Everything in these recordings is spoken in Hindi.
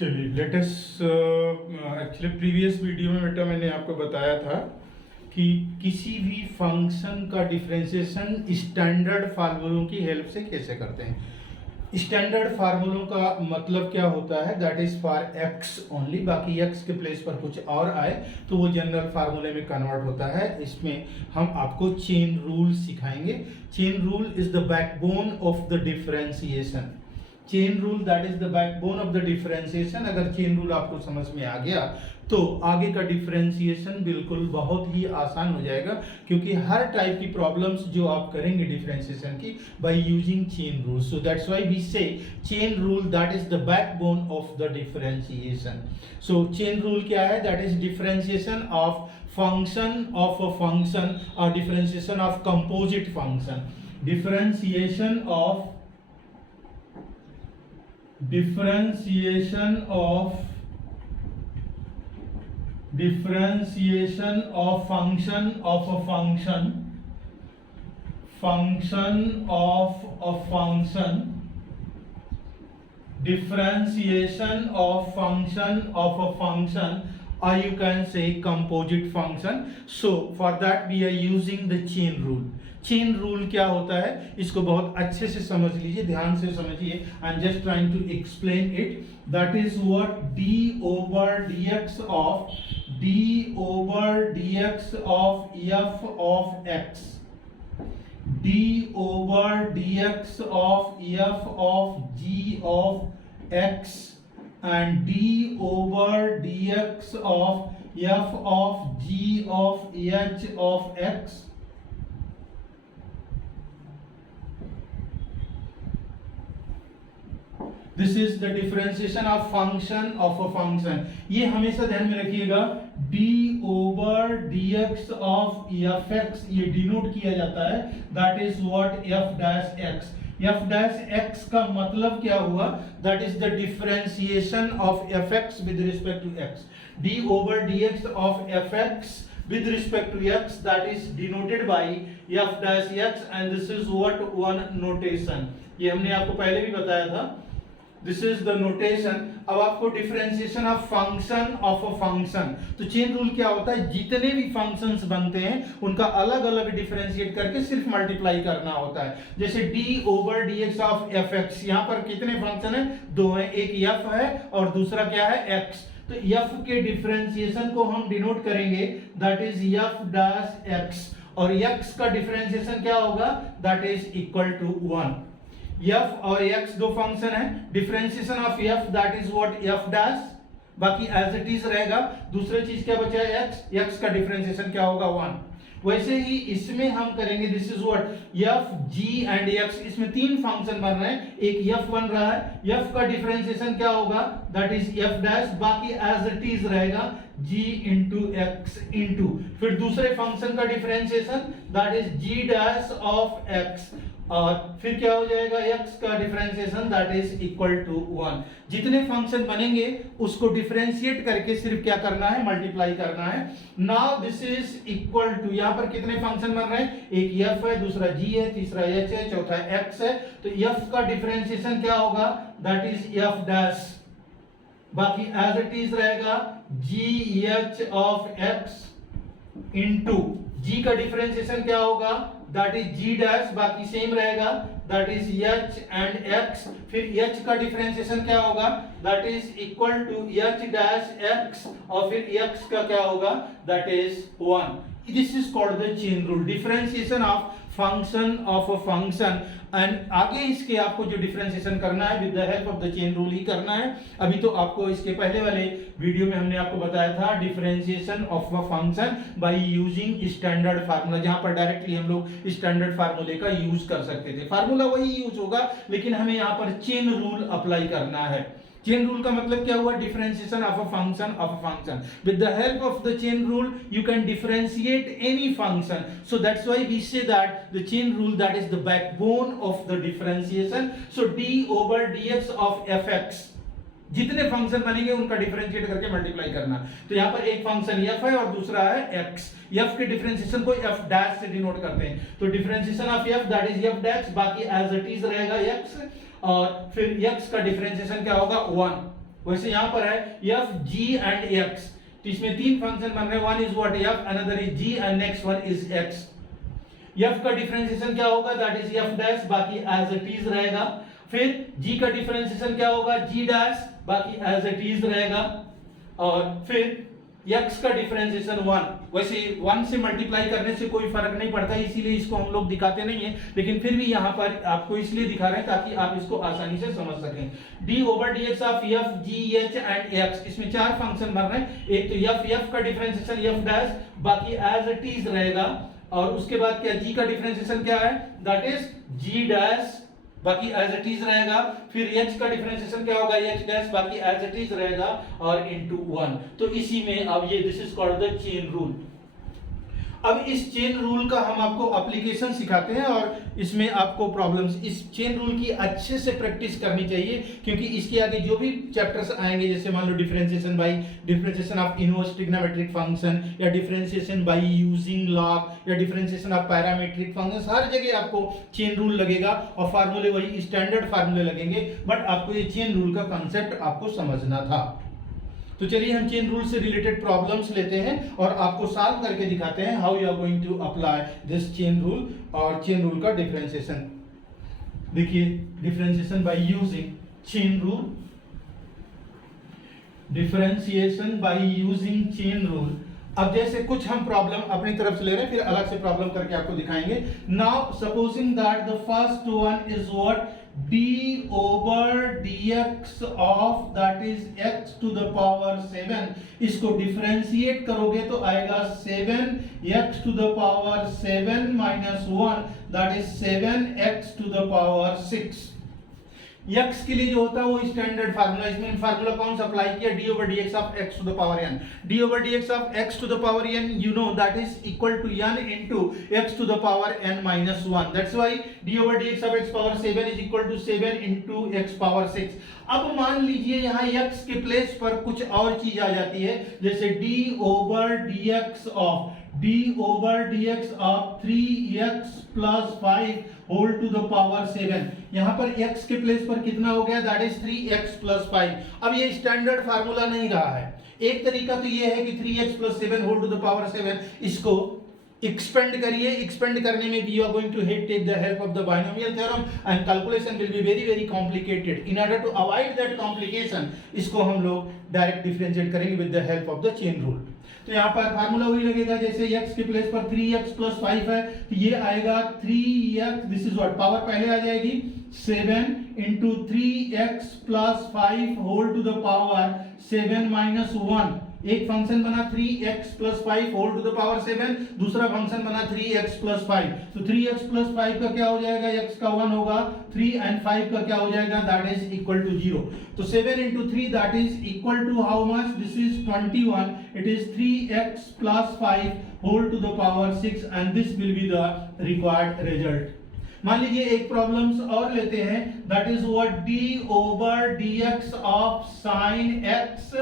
चलिए लेटेस्ट एक्चुअली प्रीवियस वीडियो में बेटा मैंने आपको बताया था कि किसी भी फंक्शन का डिफरेंशिएशन स्टैंडर्ड फार्मूलों की हेल्प से कैसे करते हैं। स्टैंडर्ड फार्मूलों का मतलब क्या होता है, that is for x only, बाकी एक्स के प्लेस पर कुछ और आए तो वो जनरल फार्मूले में कन्वर्ट होता है। इसमें हम आपको चेन रूल सिखाएंगे। Chain rule is the backbone of the differentiation. Chain rule that is the backbone of the differentiation. अगर चेन रूल आपको समझ में आ गया तो आगे का डिफरेंशिएशन बिल्कुल बहुत ही आसान हो जाएगा, क्योंकि हर टाइप की प्रॉब्लम्स जो आप करेंगे डिफरेंशिएशन की by using chain rule, so that's why we say chain rule that is the backbone of the differentiation. So chain rule क्या है, that is differentiation of function of a function और differentiation of composite function. differentiation of function of a function of a function, differentiation of function of a function, or you can say composite function. So for that we are using the chain rule. Chain rule क्या होता है इसको बहुत अच्छे से समझ लीजिए, ध्यान से समझिए। I am just trying to explain it. That is what d over dx of f of x, d over dx of f of g of x and d over dx of f of g of h of x. This is the differentiation of function of a function. ये हमेशा ध्यान में रखिएगा, d over dx of fx ये डिनोट किया जाता है, that is what f dash x. f dash x का मतलब क्या हुआ, that is the differentiation of fx with respect to x. d over dx of fx with respect to x, that is denoted by f dash x, and this is what one notation. ये हमने आपको पहले भी बताया था, दिस इज द नोटेशन। अब आपको differentiation of function of a function, तो चेन रूल क्या होता है, जितने भी फंक्शंस बनते हैं उनका अलग अलग डिफरेंशिएट करके सिर्फ मल्टीप्लाई करना होता है। जैसे d over dx of fx, यहाँ पर कितने फंक्शन है, दो है, एक f है और दूसरा क्या है x। तो f के डिफरेंशिएशन को हम डिनोट करेंगे, that is f dash x, और x का डिफरेंशिएशन क्या होगा, that is equal to 1। f और x दो फंक्शन है, differentiation of f that is what f dash, बाकी एज इट इज रहेगा। दूसरा चीज क्या बचा है, x का डिफरेंशिएशन क्या होगा, 1। वैसे ही इसमें हम करेंगे, this is what f g and x, इसमें तीन फंक्शन बन रहे हैं, एक f बन रहा है, f का डिफरेंशिएशन क्या होगा, दैट इज f डैश, बाकी एज इट इज रहेगा g इंटू x इंटू फिर दूसरे फंक्शन का differentiation that is g dash of x, और फिर क्या हो जाएगा, x का differentiation that is equal to 1। जितने फंक्शन बनेंगे उसको डिफरेंशिएट करके सिर्फ क्या करना है, मल्टीप्लाई करना है। Now this is equal to, यहां पर कितने फंक्शन बन रहे हैं, एक f है, दूसरा g है, तीसरा h है, चौथा x है। तो f का डिफरेंशिएशन क्या होगा, दैट इज f डैश, बाकी एज इट इज रहेगा gh of x into g का डिफरेंशिएशन क्या होगा, दैट इज g डैश, बाकी सेम रहेगा, that is h and x। फिर h का डिफरेंशिएशन क्या होगा, that is equal to h dash x, और फिर x का क्या होगा, that is 1। This is called the chain rule, differentiation of function of a function. And आगे इसके आपको जो डिफरेंशिएशन करना है with the help of the chain rule ही करना है। अभी तो आपको इसके पहले वाले वीडियो में हमने आपको बताया था differentiation of a function by using standard formula, जहां पर डायरेक्टली हम लोग स्टैंडर्ड फार्मूले का यूज कर सकते थे। फार्मूला वही यूज होगा, लेकिन हमें यहां पर चेन रूल अप्लाई करना है। चेन रूल का मतलब क्या हुआ, differentiation of a function. With the help of the chain rule you can differentiate any function, so that's why we say that the chain rule that is the backbone of the differentiation. So d over dx of fx, जितने फंक्शन बनेंगे उनका डिफरेंशिएट करके मल्टीप्लाई करना। तो यहाँ पर एक फंक्शन f है और दूसरा है x, f के डिफरेंशिएशन को f डैश से डिनोट करते हैं। तो differentiation of f that is f dash, बाकी एज इट इज रहेगा x, और फिर x का डिफरेंशिएशन क्या होगा, 1। वैसे यहाँ पर है एफ जी एंड एक्स, तो इसमें तीन फंक्शन बन रहे हैं, one is what F, another is ji and next one is x. F का डिफरेंशिएशन क्या होगा, दैट इज एफ डैश, बाकी एज इट इज रहेगा। फिर जी का डिफरेंशिएशन क्या होगा, जी डैश, बाकी एज इट इज रहेगा। और फिर x का डिफरेंशिएशन 1, वैसे 1 से मल्टीप्लाई करने से कोई फर्क नहीं पड़ता, इसीलिए इसको हम लोग दिखाते नहीं है, लेकिन फिर भी यहाँ पर आपको इसलिए दिखा रहे हैं ताकि आप इसको आसानी से समझ सकें। d over dx of f g h and x, इसमें चार फंक्शन बन रहे हैं, एक तो f का डिफरेंशिएशन f डैश, बाकी एज इट इज रहेगा। और उसके बाद क्या, g का डिफरेंशिएशन क्या है, दैट इज g डैश, बाकी एज इट इज रहेगा। फिर h का डिफरेंशिएशन क्या होगा, h डैश, बाकी एज इट इज रहेगा और इनटू 1। तो इसी में अब ये this is called the chain rule. अब इस चेन रूल का हम आपको एप्लीकेशन सिखाते हैं और इसमें आपको प्रॉब्लम्स, इस चेन रूल की अच्छे से प्रैक्टिस करनी चाहिए, क्योंकि इसके आगे जो भी चैप्टर्स आएंगे, जैसे मान लो differentiation by differentiation of inverse trigonometric function, या डिफरेंशिएशन बाय यूजिंग लॉग, या डिफरेंशिएशन ऑफ पैरामीट्रिक फंक्शन, हर जगह आपको चेन रूल लगेगा और फार्मूले वही स्टैंडर्ड फार्मूले लगेंगे, बट आपको ये चेन रूल का कंसेप्ट आपको समझना था। तो चलिए हम चेन रूल से रिलेटेड प्रॉब्लम्स लेते हैं और आपको सॉल्व करके दिखाते हैं how you are going to apply this chain rule और चेन रूल का डिफरेंशिएशन। देखिए, differentiation by using chain rule, differentiation by using chain rule. अब जैसे कुछ हम प्रॉब्लम अपनी तरफ से ले रहे हैं, फिर अलग से प्रॉब्लम करके आपको दिखाएंगे। Now supposing that the first one is what, d over dx of that is x to the power 7, इसको डिफरेंशिएट करोगे तो आएगा 7x to the power 7 minus 1, that is 7x to the power 6। x के लिए जो होता है वो स्टैंडर्ड फार्मूला, इसमें फार्मूला कौन सा अप्लाई किया, d over dx of x to the power n। d over dx of x to the power n, you know that is equal to n into x to the power n minus 1, that's why d over dx of x power 7 is equal to 7 into x power 6। अब मान लीजिए यहाँ x के प्लेस पर कुछ और चीज आ जाती है, जैसे d over dx of 3x plus 5 whole to the power 7। यहाँ पर x के प्लेस पर कितना हो गया, दैट इज 3x plus 5। अब ये स्टैंडर्ड फार्मूला नहीं रहा है। एक तरीका तो ये है कि 3x plus 7 whole to the power 7, इसको एक्सपेंड करिए। एक्सपेंड करने में you are going to take the help of the binomial theorem and calculation will be very very complicated. In order to avoid that complication, इसको हम लोग डायरेक्ट डिफरेंशिएट करेंगे with the help of the chain rule. तो यहाँ पर फार्मूला वही लगेगा, जैसे x के प्लेस पर 3x plus 5 है, तो ये आएगा 3x, this is what, power पहले आ जाएगी 7 into 3x plus 5 whole to the power 7 minus 1। एक फंक्शन बना 3x plus 5 whole to the power 7, दूसरा फंक्शन बना 3x plus 5। तो 3x plus 5 का क्या हो जाएगा, x का 1 होगा, 3 and 5 का क्या हो जाएगा, दैट इज इक्वल टू 0। तो 7 into 3 that is equal to how much, this is 21, it is 3x plus 5 whole to the power 6 and this will be the required result. मान लीजिए एक प्रॉब्लम्स और लेते हैं, that is what, d over dx of sin x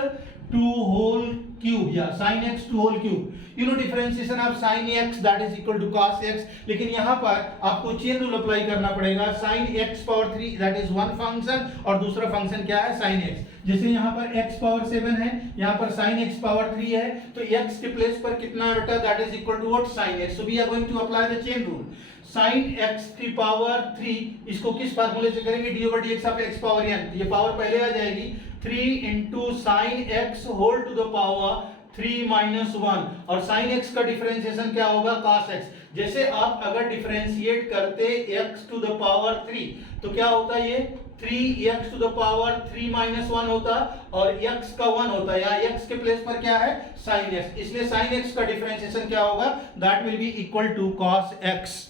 to whole cube, या sin x to whole cube. You know differentiation of sin x that is equal to cos x, लेकिन यहाँ पर आपको चेन रूल अप्लाई करना पड़ेगा। sin x power 3 that is one function और दूसरा फंक्शन क्या है, sin x। जैसे यहाँ पर x पावर 7 है, यहाँ पर sin x पावर 3 है, तो x के प्लेस पर कितना है बेटा, that is equal to what, sin x। So we are going to apply the chain rule. sin x की पावर 3, इसको किस फार्मूले से करेंगे, d over dx of x power n। ये पावर पहले आ जाएगी 3 into sin x whole to the power 3 minus 1, और sin x का डिफरेंशिएशन क्या होगा, cos x। जैसे आप अगर डिफरेंशिएट करते x टू द पावर 3, तो क्या होता ये 3x to the power 3 minus 1 होता और x का 1 होता, या x के प्लेस पर क्या है, sin x। इसलिए sin x का डिफरेंशिएशन क्या होगा, that will be equal to cos x।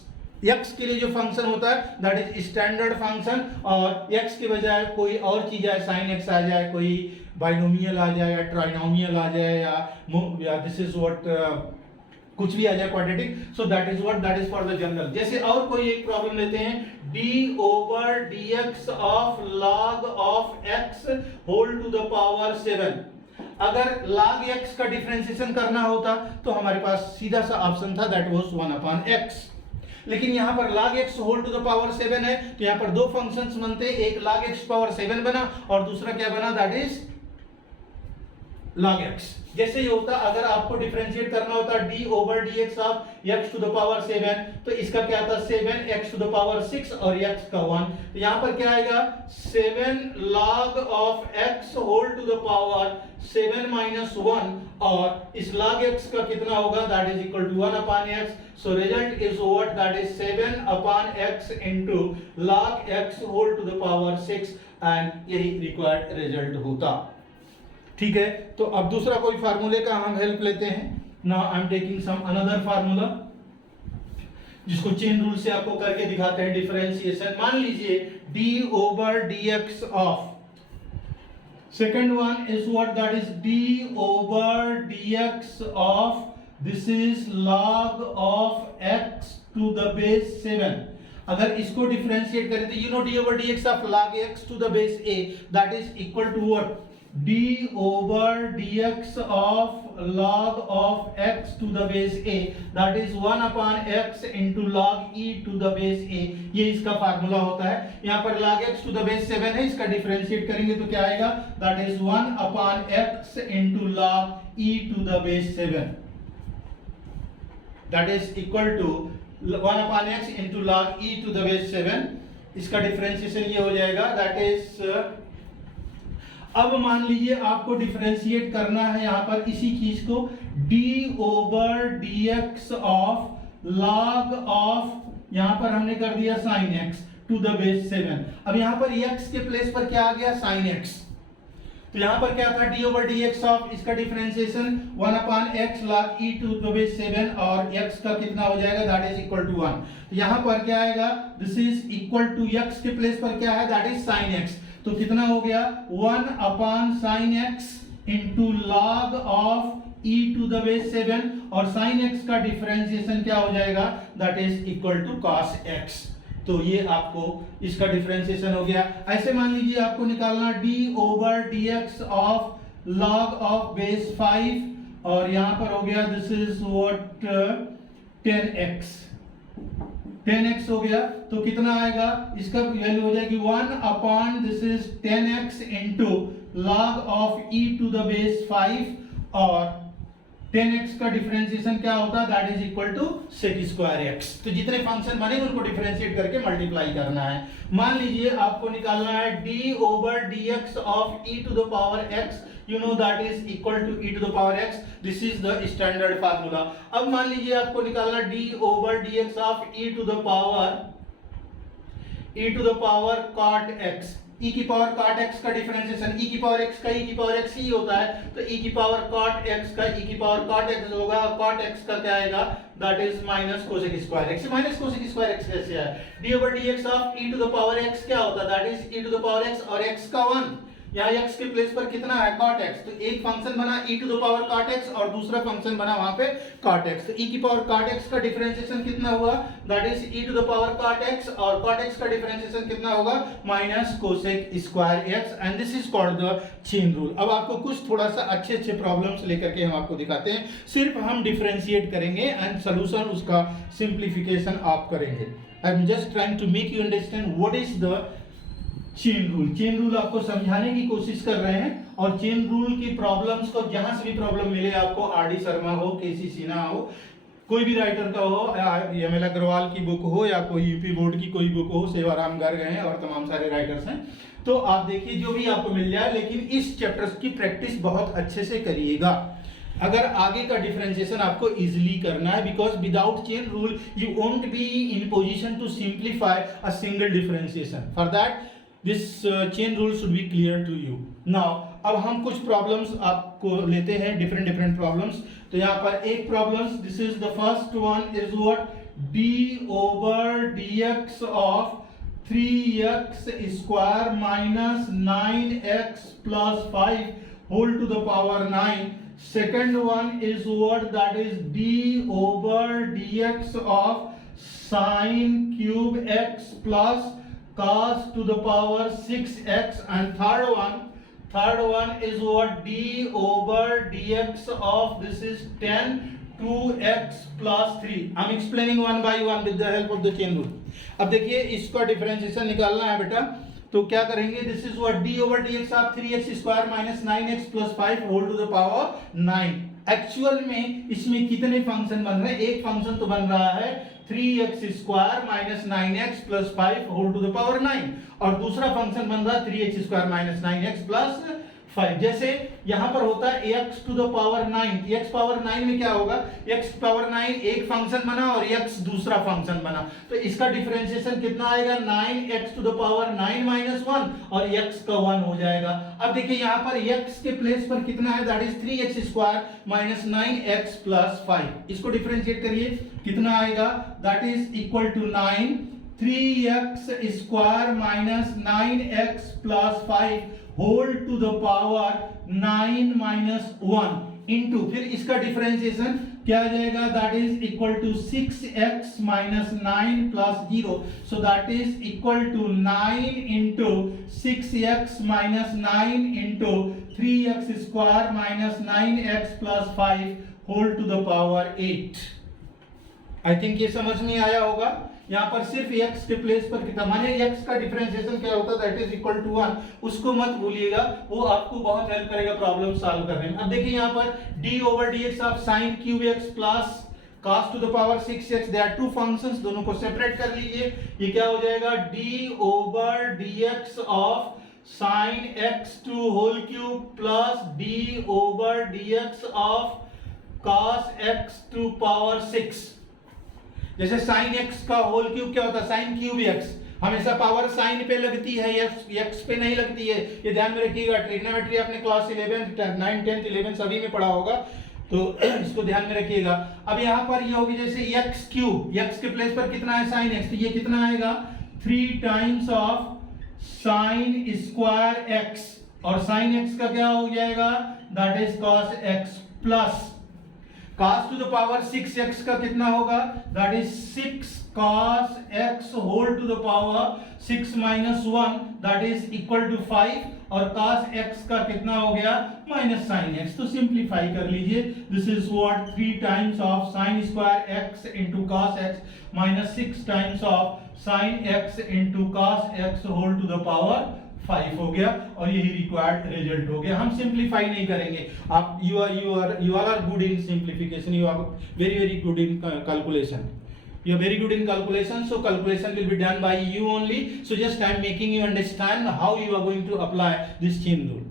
x के लिए जो फंक्शन होता है दैट इज स्टैंडर्ड फंक्शन, और x के बजाय कोई और चीज आए, sin x आ जाए, कोई बाइनोमियल आ जाए, या ट्राइनोमियल आ जाए, या दिस इज व्हाट कुछ भी आ जाए quadratic, so that is what, that is for the general. जैसे और कोई एक प्रॉब्लम लेते हैं, d over dx of log of x whole to the power 7। अगर log x का डिफरेंशिएशन करना होता तो हमारे पास सीधा सा ऑप्शन था, दैट वाज 1/x। लेकिन यहाँ पर log x whole to the power 7 है, तो यहाँ पर दो फंक्शंस बनते, एक log x पावर 7 बना और दूसरा क्या बना, दैट इज log x। जैसे ये होता अगर आपको डिफरेंशिएट करना होता d over dx of x to the power 7, तो इसका क्या था 7x टू द पावर 6 और x का 1, तो यहाँ पर क्या आएगा 7 log of x whole to the power 7 minus 1, और इस log x का कितना होगा, that is equal to 1 upon x। So result is what, that is 7 upon x into log x whole to the power 6, and यही रिक्वायर्ड रिजल्ट होता। ठीक है, तो अब दूसरा कोई फार्मूले का हम हेल्प लेते हैं। Now I am taking some another formula जिसको चेन रूल से आपको करके दिखाते हैं डिफरेंशिएशन। मान लीजिए d over dx of, second one is what, that is d over dx of, this is log of x to the base 7। अगर इसको डिफरेंशिएट करें तो you know d over dx of log x to the base a, that is equal to what, d over dx of log of x to the base a, that is 1 upon x into log e to the base a। ये इसका फार्मूला होता है। यहाँ पर log x to the base 7 है, इसका डिफरेंशिएट करेंगे तो क्या आएगा, that is 1 upon x into log e to the base 7, that is equal to 1 upon x into log e to the base 7। इसका डिफरेंशिएशन ये हो जाएगा, that is अब मान लीजिए आपको डिफरेंशिएट करना है यहाँ पर इसी चीज को, d over dx of log of, यहाँ पर हमने कर दिया sin x to the base 7। अब यहाँ पर x के प्लेस पर क्या आ गया, sin x। तो यहाँ पर क्या था, d ओवर dx ऑफ, इसका differentiation 1 upon x log e to the base 7, और x का कितना हो जाएगा, दैट इज इक्वल टू 1। तो यहाँ पर क्या आएगा, this is equal to x के प्लेस पर क्या है, दैट इज sin x। तो कितना हो गया, 1 upon sin x into log of e to the base 7, और sin x का डिफरेंशिएशन क्या हो जाएगा, that is equal to cos x। तो ये आपको इसका डिफरेंशिएशन हो गया। ऐसे मान लीजिए आपको निकालना d over dx of log of base 5, और यहां पर हो गया दिस इज व्हाट 10x हो गया। तो कितना आएगा, इसका वैल्यू हो जाएगी 1 upon this is 10x into log of e to the base 5, और 10x का डिफरेंशिएशन क्या होता है, that is equal to sec square x। तो जितने फंक्शन बने उनको डिफरेंशिएट करके मल्टीप्लाई करना है। मान लीजिए आपको निकालना है d over dx of e to the power x, you know that is equal to e to the power x, this is the standard formula। अब मान लीजिए आपको निकालना d over dx of e to the power cot x, e की पावर cot x का डिफरेंशिएशन, e की पावर x का e की पावर x ही होता है, तो e की पावर cot x का e की पावर cot x होगा, cot x का क्या आएगा, that is minus cosec square x। Minus cosec square x कैसे है, d over dx of e to the power x क्या होता है, that is e to the power x, और x का 1, यहाँ x के प्लेस पर कितना है, cot x। तो एक फंक्शन बना e to the power cot x, और दूसरा फंक्शन बना वहां पे cot x। तो e की पावर cot x का डिफरेंशिएशन कितना हुआ, that is e to the power cot x, और cot x का डिफरेंशिएशन कितना होगा, minus cosec square x, and this is called the chain rule. अब आपको कुछ थोड़ा सा अच्छे अच्छे प्रॉब्लम्स लेकर के हम आपको दिखाते हैं, सिर्फ हम डिफरेंशिएट करेंगे एंड सोल्यूशन उसका सिंप्लीफिकेशन आप करेंगे। I am just trying to make you understand what is the chain rule. Chain rule आपको समझाने की कोशिश कर रहे हैं, और चेन रूल की प्रॉब्लम्स को जहां से भी प्रॉब्लम मिले आपको, आर डी शर्मा हो, केसी सिन्हा हो, कोई भी राइटर का हो, एम एल अग्रवाल की बुक हो, या कोई यूपी बोर्ड की कोई बुक हो, सेवाराम गर्ग हैं और तमाम सारे राइटर्स हैं, तो आप देखिए जो भी आपको मिल जाए, लेकिन इस चैप्टर्स की प्रैक्टिस बहुत अच्छे से करिएगा अगर आगे का डिफरेंशिएशन आपको इजीली करना है, because without chain rule you won't be in position to simplify a single differentiation. For that this chain rule should be clear to you। now अब हम कुछ प्रॉब्लम्स आपको लेते हैं, डिफरेंट प्रॉब्लम्स। तो यहाँ पर एक problems, this is the first one is what, d over dx of 3x square minus 9x plus 5 whole to the power 9। Second one is what, that is d over dx of sin cube x plus cos to the power 6x, and third one is what, d over dx of this is 10 2x plus 3। I'm explaining one by one with the help of the chain rule। अब देखिए इसका डिफरेंशिएशन निकालना है बेटा, तो क्या करेंगे, this is what d over dx of 3x square minus 9x plus 5 whole to the power 9। Actual में इसमें कितने फंक्शन बन रहे हैं, एक फंक्शन तो बन रहा है 3x square minus 9x plus 5 whole to the power 9 और दूसरा फंक्शन बन रहा है 3x square minus 9x plus 5। जैसे यहां पर होता है x to the power 9, x power 9 में क्या होगा, x पावर 9 एक फंक्शन बना और x दूसरा फंक्शन बना, तो इसका डिफरेंशिएशन कितना आएगा, 9x to the power 9 minus 1 और x का 1 हो जाएगा। अब देखिए यहां पर x के प्लेस पर कितना है, that is 3x square minus 9x plus 5। इसको डिफरेंशिएट करिए, कितना आएगा, that is equal to 9 3x square minus 9x plus 5 whole to the power 9 minus 1 into, फिर इसका डिफरेंशिएशन क्या आ जाएगा, that is equal to 6x minus 9 plus 0, so that is equal to 9 into 6x minus 9 into 3x square minus 9x plus 5 whole to the power 8। I think ये समझ में आया होगा। यहाँ पर सिर्फ x के प्लेस पर कितना, माने x का डिफरेंशिएशन क्या होता है, दैट इज इक्वल टू 1, उसको मत भूलिएगा, वो आपको बहुत हेल्प करेगा प्रॉब्लम सॉल्व करने में। अब देखिए यहाँ पर d over dx of sin cube x plus cos to the power 6x, they are two functions, दोनों को सेपरेट कर लीजिए। ये क्या हो जाएगा, d over dx of sin x to whole cube plus d over dx of cos x to power 6। जैसे sin x का होल क्यूब क्या होता है, sin क्यूब x हमेशा पावर sin पे लगती है, x पे नहीं लगती है, ये ध्यान में रखिएगा। ट्रिग्नोमेट्री आपने क्लास 11 9 10 11 सभी में पढ़ा होगा, तो इसको ध्यान में रखिएगा। अब यहाँ पर ये होगी जैसे x क्यूब, x के प्लेस पर कितना है sin x, तो ये कितना आएगा 3 times of sin square x और sin x का क्या हो जाएगा, that is cos x plus cos to the power 6x का कितना होगा, that is 6 cos x whole to the power 6 minus 1, that is equal to 5 और cos x का कितना हो गया, माइनस sin x। तो सिंप्लीफाई कर लीजिए, this is what 3 times of sin square x into cos x minus 6 times of sin x into cos x whole to the power 5 हो गया और यही रिक्वायर्ड रिजल्ट हो गया। हम सिंप्लीफाई नहीं करेंगे, आप you all are good in simplification, you are very good in calculation, you are very good in calculation, so calculation will be done by you only, so just I am making you understand how you are going to apply this chain rule.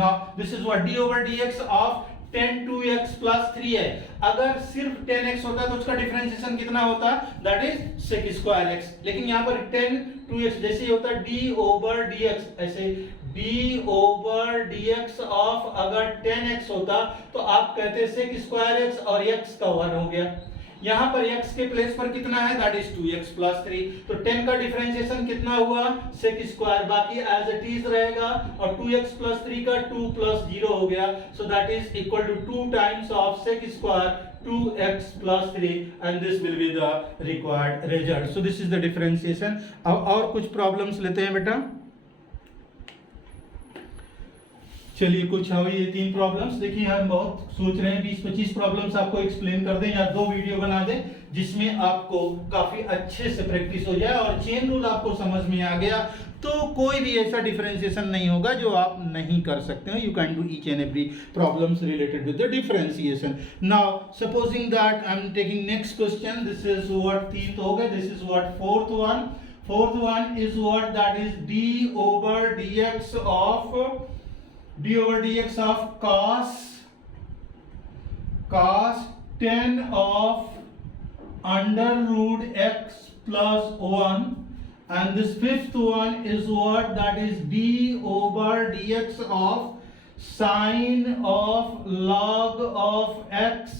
Now this is what d over dx of 10 2x plus 3 है, अगर सिर्फ 10x होता तो उसका डिफरेंशिएशन कितना होता, that is sec square x, लेकिन यहाँ पर 10 2x जैसे ही होता d ओवर dx, ऐसे d ओवर dx ऑफ अगर 10x होता तो आप कहते sec स्क्वायर x और x का 1 हो गया। यहाँ पर x के प्लेस पर कितना है, दैट इज 2x प्लस 3, तो 10 का डिफरेंशिएशन कितना हुआ, sec स्क्वायर, बाकी एज इट इज रहेगा और 2x प्लस 3 का 2 प्लस 0 हो गया, so that is equal to 2 times of sec square 2x plus 3 and this will be the required result. So this is the differentiation. अब और कुछ प्रॉब्लम्स लेते हैं बेटा, चलिए कुछ है ये 3 प्रॉब्लम्स। देखिए हम बहुत सोच रहे हैं 20-25 प्रॉब्लम्स आपको एक्सप्लेन कर दें या 2 वीडियो बना दें जिसमें आपको काफी अच्छे से प्रैक्टिस हो जाए और चेन रूल आपको समझ में आ गया तो कोई भी ऐसा डिफरेंशिएशन नहीं होगा जो आप नहीं कर सकते हो। You can do each and every problems related with the differentiation. Now supposing that I am taking next question, this is what 3th हो गया, this is what 4th one. 4th one is what, that is d over dx of cos 10 of under root x plus 1, and this 5th one is what, that is d over dx of sine of log of x,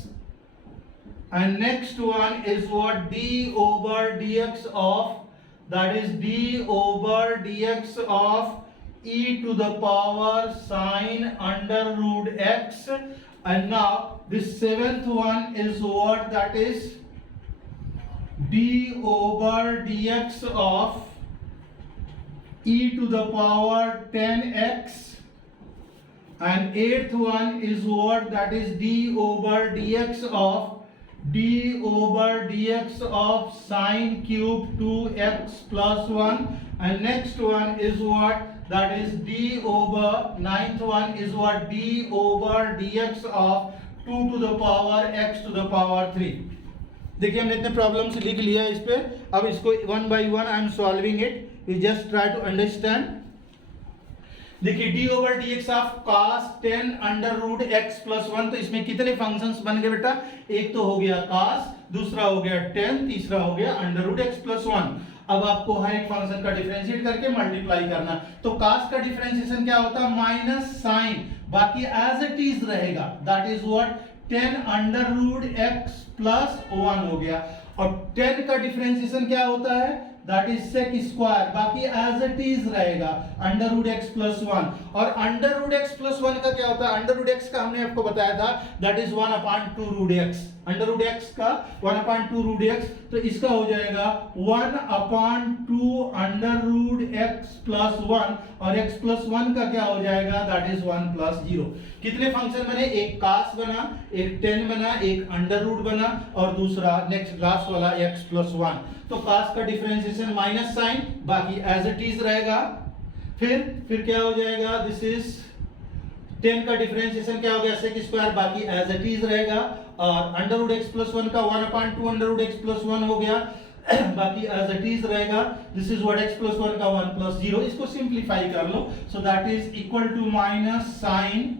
and next one is what, d over dx of, that is d over dx of e to the power sine under root x, and now this 7th one is what, that is d over dx of e to the power 10x, and 8th one is what, that is d over dx of d over dx of sine cube 2x plus 1, and next one is what, that is d over, ninth one is what, d over dx of 2 to the power x to the power 3. देखिए हमने इतने प्रॉब्लम्स लिख लिया है इस पे, अब इसको one by one I am solving it, you just try to understand. देखिए d over dx of cos 10 under root x plus 1, तो इसमें कितने फंक्शंस बन गए बेटा, एक तो हो गया cos, दूसरा हो गया 10, तीसरा हो गया अंडर रूट x प्लस 1. अब आपको हर एक फंक्शन का डिफरेंशिएट करके मल्टीप्लाई करना. तो cos का डिफरेंशिएशन क्या होता है, माइनस साइन, बाकी एज इट इज रहेगा, that is what 10 under root x plus 1 हो गया. और 10 का डिफरेंशिएशन क्या होता है, दैट इज सेक स्क्वायर, बाकी एज इट इज रहेगा अंडर रूट एक्स प्लस 1. और अंडर रूट एक्स प्लस 1 का क्या होता है, अंडर रूट एक्स का हमने आपको बताया था that is 1 upon 2 root x, under root x का 1 अपॉन 2 रूट एक्स, तो इसका हो जाएगा 1 upon 2 under root x plus 1, और x प्लस 1 का क्या हो जाएगा, दैट इज 1 प्लस 0. कितने फंक्शन बने, एक cos बना, एक 10 बना, एक अंडर रूट बना, और दूसरा नेक्स्ट लास्ट वाला x प्लस 1. तो cos का डिफरेंशिएशन माइनस साइन, बाकी एज इट इज रहेगा. फिर क्या हो जाएगा, दिस इज 10 का डिफरेंशिएशन क्या हो गया, sec स्क्वायर, बाकी एज इट इज रहेगा. और अंडर रूट x प्लस 1 का 1 upon 2 under root x plus 1 हो गया, बाकी एज इट इज रहेगा. This is what x plus 1 का 1 प्लस 0. इसको सिंप्लीफाई कर लो, so that is equal to minus sine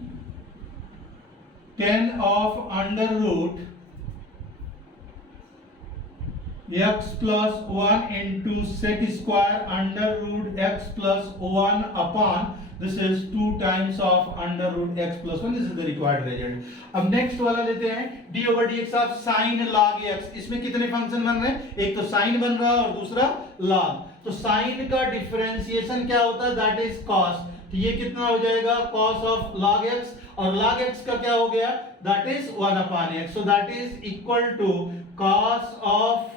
10 of under root x plus 1 into sec square under root x plus 1 upon, this is 2 times of under root x plus 1. this is the required result. अब नेक्स्ट वाला लेते हैं, d over dx of sin log x. इसमें कितने फंक्शन बन रहे हैं, एक तो sin बन रहा है और दूसरा log. तो sin का डिफरेंशिएशन क्या होता है, दैट इज cos. तो ये कितना हो जाएगा, cos of log x, और log x का क्या हो गया, that is 1 upon x. so that is equal to cos of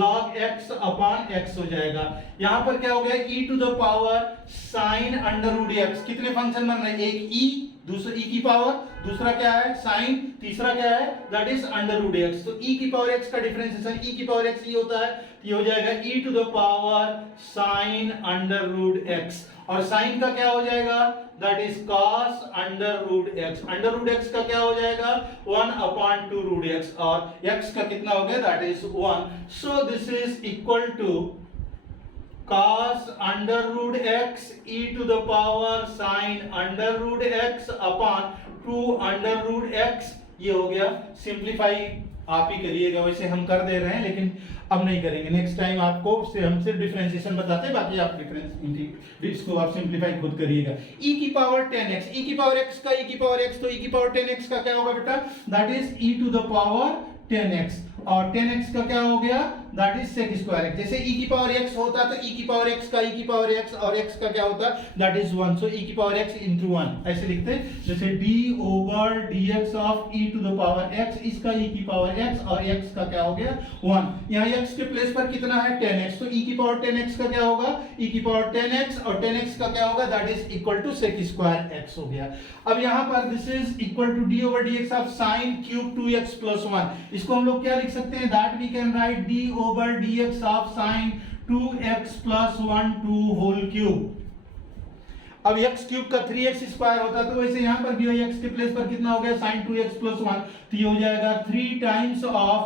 log x upon x हो जाएगा. यहां पर क्या हो गया, e to the power sin under root x. कितने फंक्शन बन रहे हैं, एक e, दूसरा e की पावर, दूसरा क्या है sin, तीसरा क्या है, that is under root x. तो e की पावर x का डिफरेंशिएशन e की पावर x ये होता है, ये हो जाएगा e to the power sin under root x. और sin का क्या हो जाएगा, that is cos under root x. Under root x का क्या हो जाएगा, 1 अपॉन 2 रूट x, और x का कितना हो गया, that is 1. So this is equal to cos under root x e to the power sin under root x upon 2 under root x. ये हो गया. सिंप्लीफाई आप ही करिएगा, वैसे हम कर दे रहे हैं लेकिन अब नहीं करेंगे, नेक्स्ट टाइम आपको हम सिर्फ डिफरेंशिएशन बताते हैं, बाकी आप डिफरेंस इसको आप सिंप्लीफाई खुद करिएगा. e की पावर 10x, e की पावर x का e की पावर x, तो e की पावर 10x का क्या होगा बेटा, that is e to the power 10x. और 10x का क्या हो गया, that is sec square x. जैसे e की पावर x होता तो e की पावर x का e की पावर x, और x का क्या होता, दैट इज 1. सो e की पावर x into 1 ऐसे लिखते हैं. जैसे d over dx of e to the power x, इसका e की पावर x, और x का क्या हो गया 1. यहाँ x के प्लेस पर कितना है 10x, तो e की पावर 10x का क्या होगा, e की पावर 10x, और 10x का क्या होगा, that is equal to sec square x हो गया. अब यहाँ पर this is equal to d over dx of sin cube 2x plus 1. इसको हम लोग क्या लिख सकते हैं, that we can write d over dx of sin 2x plus 1 2 whole cube. अब x क्यूब का 3x स्क्वायर होता है, तो वैसे यहाँ पर भी x के प्लेस पर कितना हो गया, sin 2x plus 1, तो ये हो जाएगा 3 times of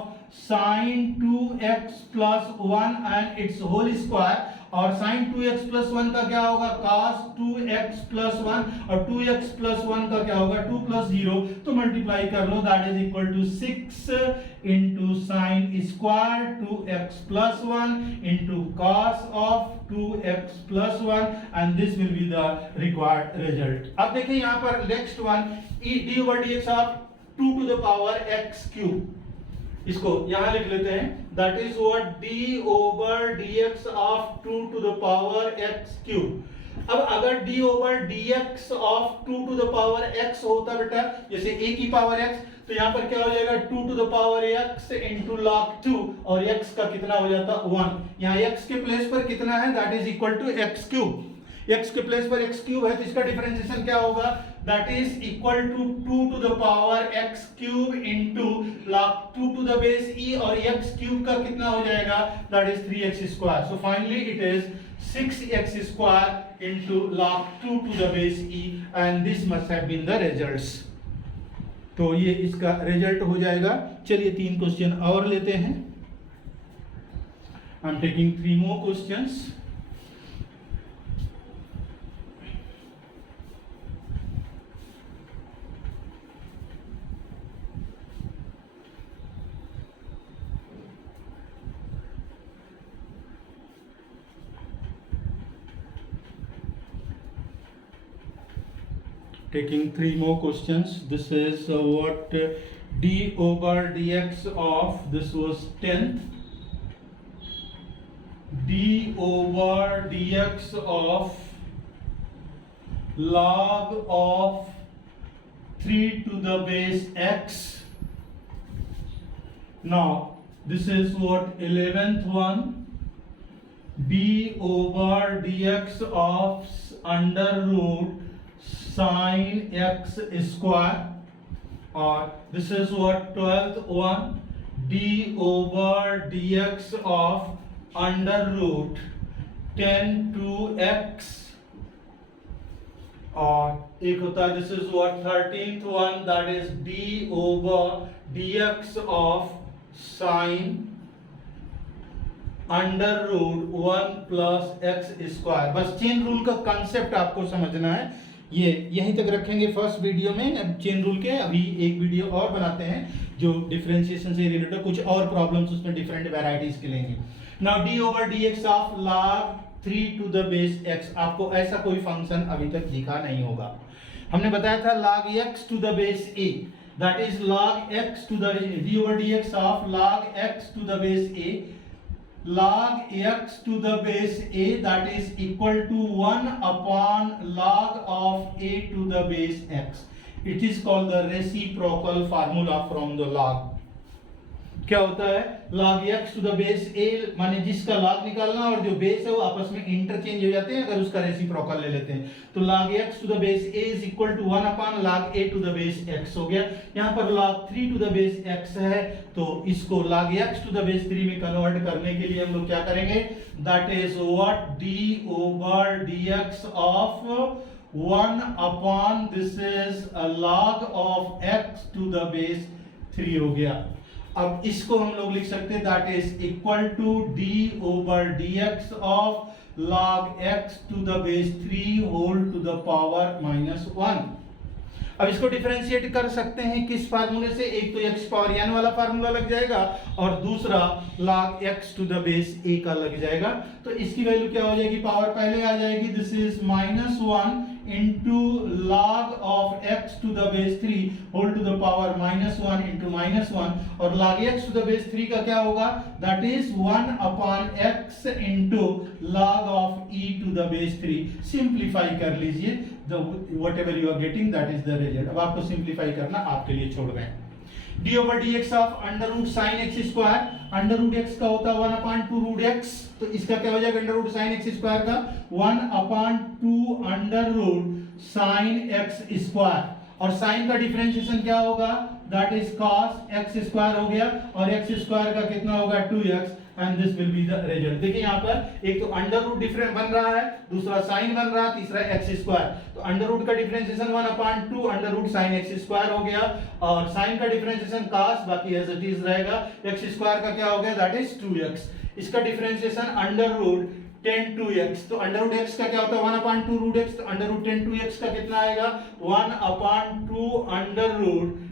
sin 2x plus 1 and its whole square. और sin 2x plus 1 का क्या होगा, cos 2x plus 1, और 2x plus 1 का क्या होगा, 2 plus 0. तो मल्टीप्लाई कर लो, that is equal to 6 into sin square 2x plus 1 into cos of 2x plus 1, and this will be the required result. अब देखिए यहाँ पर next one, d over dx of 2 to the power x cube. इसको यहां लिख लेते हैं, that is what d over dx of 2 to the power x cube. अब अगर d over dx of 2 to the power x होता बेटा, जैसे a की पावर x, तो यहाँ पर क्या हो जाएगा 2 to the power x into log 2, और x का कितना हो जाता 1. यहाँ x के प्लेस पर कितना है, that is equal to x cube. x के प्लेस पर x क्यूब है, तो इसका डिफरेंशिएशन क्या होगा, that is equal to 2 to the power x cube into log 2 to the base e, और x क्यूब का कितना हो जाएगा, that is 3x square. So finally it is 6x square into log 2 to the base e and this must have been the results. तो ये इसका रिजल्ट हो जाएगा। चलिए 3 क्वेश्चन और लेते हैं। आई am taking 3 more questions. Taking 3 more questions. This is what d over dx of, this was 10th, d over dx of log of 3 to the base x. Now this is what 11th one, d over dx of under root sin x square, or this is what 12th one, d over dx of under root 10 to x, और एक होता है this is what 13th one, that is d over dx of sin under root 1 plus x square. बस चेन रूल का कंसेप्ट आपको समझना है। ये यहीं तक रखेंगे फर्स्ट वीडियो में। अब चेन रूल के अभी एक वीडियो और बनाते हैं जो डिफरेंशिएशन से रिलेटेड कुछ और प्रॉब्लम्स उसमें डिफरेंट वैरायटीज के लेंगे। Now d over d x of log 3 to the base x, आपको ऐसा कोई फंक्शन अभी तक दिखा नहीं होगा। हमने बताया था log x to the base a, that is log x to the d over dx of log x to the base a, log x to the base a, that is equal to 1 upon log of a to the base x. It is called the reciprocal formula from the log. क्या होता है log x to the base a, माने जिसका log निकालना और जो बेस है वो आपस में इंटरचेंज हो जाते हैं अगर उसका रेसिप्रोकल ले लेते हैं। तो log x to the base a is equal to 1 upon log a to the base x हो गया। यहाँ पर log 3 to the base x है, तो इसको log x to the base 3 में कन्वर्ट करने के लिए हम लोग क्या करेंगे, that is what d over dx of 1 upon this is a log of x to the base 3 हो गया। अब इसको हम लोग लिख सकते हैं that is equal to d over dx of log x to the base 3 whole to the power minus 1। अब इसको डिफरेंशिएट कर सकते हैं किस फार्मूले से, एक तो x पावर n वाला फार्मूला लग जाएगा और दूसरा log x to the base a का लग जाएगा। तो इसकी वैल्यू क्या हो जाएगी, पावर पहले आ जाएगी, this is -1 into log of x to the base 3 whole to the power -1 into -1, और log x to the base 3 का क्या होगा, that is 1 upon x into log of e to the base 3। Simplify कर लीजिए, the whatever you are getting that is the result। अब आपको सिंप्लीफाई करना आपके लिए छोड़ रहे हैं। d over dx of under root sin x square, under root x का होता है 1 upon 2 root x, तो इसका क्या हो जाएगा under root sin x square का 1 upon 2 under root sin x square, और sin का डिफरेंशिएशन क्या होगा, that is cos x square हो गया, और x स्क्वायर का कितना होगा 2x, and this will be the result। देखिए यहाँ पर एक तो अंडर रूट डिफरेंस बन रहा है, दूसरा साइन बन रहा है, तीसरा x स्क्वायर। तो अंडर रूट का differentiation 1 upon 2 under root sin x square हो गया, और साइन का डिफरेंशिएशन cos, बाकी एज इट इज रहेगा। x स्क्वायर का क्या हो गया, that is 2x। इसका डिफरेंशिएशन अंडर रूट 10 2x, तो अंडर रूट x का क्या होता है 1 upon 2 root x, तो अंडर रूट 10 2x का कितना आएगा 1 upon 2 अंडर रूट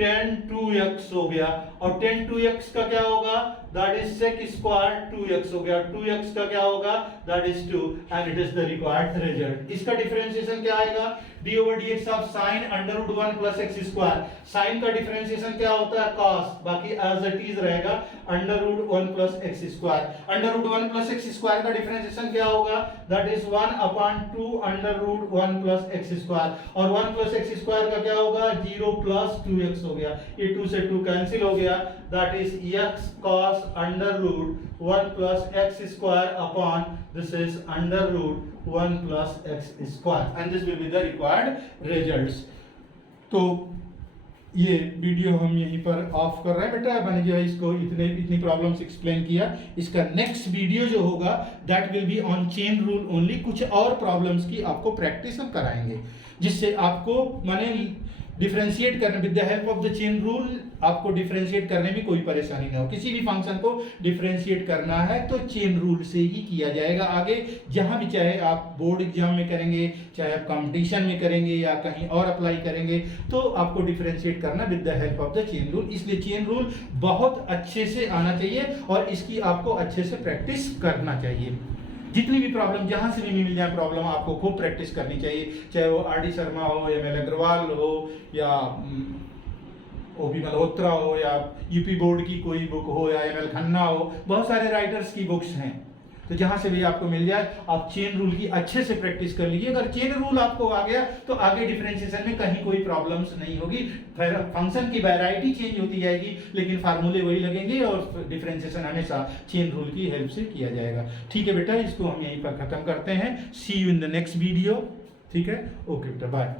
10 2x हो गया, और 10 2x का क्या होगा, that is sec square 2x हो गया, 2x का क्या होगा, that is 2, and it is the required result। इसका डिफरेंशिएशन क्या आएगा, d over dx of sin under root 1 plus x square, sin का डिफरेंशिएशन क्या होता है cos, बाकी as it is रहेगा under root 1 plus x square। under root 1 plus x square का डिफरेंशिएशन क्या होगा, that is 1 upon 2 under root 1 plus x square, और 1 plus x square का क्या होगा 0 plus 2x हो गया, ये 2 से 2 कैंसिल हो गया, that is x cos under root 1 plus x square upon this is under root 1 plus x square, and this will be the required results। तो ये वीडियो हम यहीं पर ऑफ कर रहे हैं बेटा। मैंने जो है इसको इतनी प्रॉब्लम्स एक्सप्लेन किया। इसका नेक्स्ट वीडियो जो होगा that will be on chain rule only. कुछ और प्रॉब्लम्स की आपको प्रैक्टिस हम कराएंगे, जिससे आपको माने डिफरेंशिएट करने with the help of the chain rule आपको डिफरेंशिएट करने में कोई परेशानी ना हो। किसी भी फंक्शन को डिफरेंशिएट करना है तो चेन रूल से ही किया जाएगा। आगे जहां भी, चाहे आप बोर्ड एग्जाम में करेंगे, चाहे आप कंपटीशन में करेंगे या कहीं और अप्लाई करेंगे, तो आपको डिफरेंशिएट करना with the help of the chain rule. इसलिए चेन रूल बहुत अच्छे से आना चाहिए और इसकी आपको अच्छे से प्रैक्टिस करना चाहिए। जितनी भी प्रॉब्लम जहां से भी मिल जाए प्रॉब्लम, आपको खूब प्रैक्टिस करनी चाहिए। चाहे वो आर.डी. शर्मा हो या एम.एल. अग्रवाल हो या ओ.पी. मल्होत्रा हो या यूपी बोर्ड की कोई बुक हो या एम.एल. खन्ना हो, बहुत सारे राइटर्स की बुक्स हैं। तो जहां से भी आपको मिल जाए आप चेन रूल की अच्छे से प्रैक्टिस कर लीजिए। अगर चेन रूल आपको आ गया तो आगे डिफरेंशिएशन में कहीं कोई प्रॉब्लम्स नहीं होगी। फिर फंक्शन की वैरायटी चेंज होती जाएगी लेकिन फार्मूले वही लगेंगे और डिफरेंशिएशन हमेशा चेन रूल की हेल्प से किया जाएगा। ठीक है बेटा, इसको हम यहीं पर खत्म करते हैं। See you in the next video. ठीक है, ओके बेटा, बाय।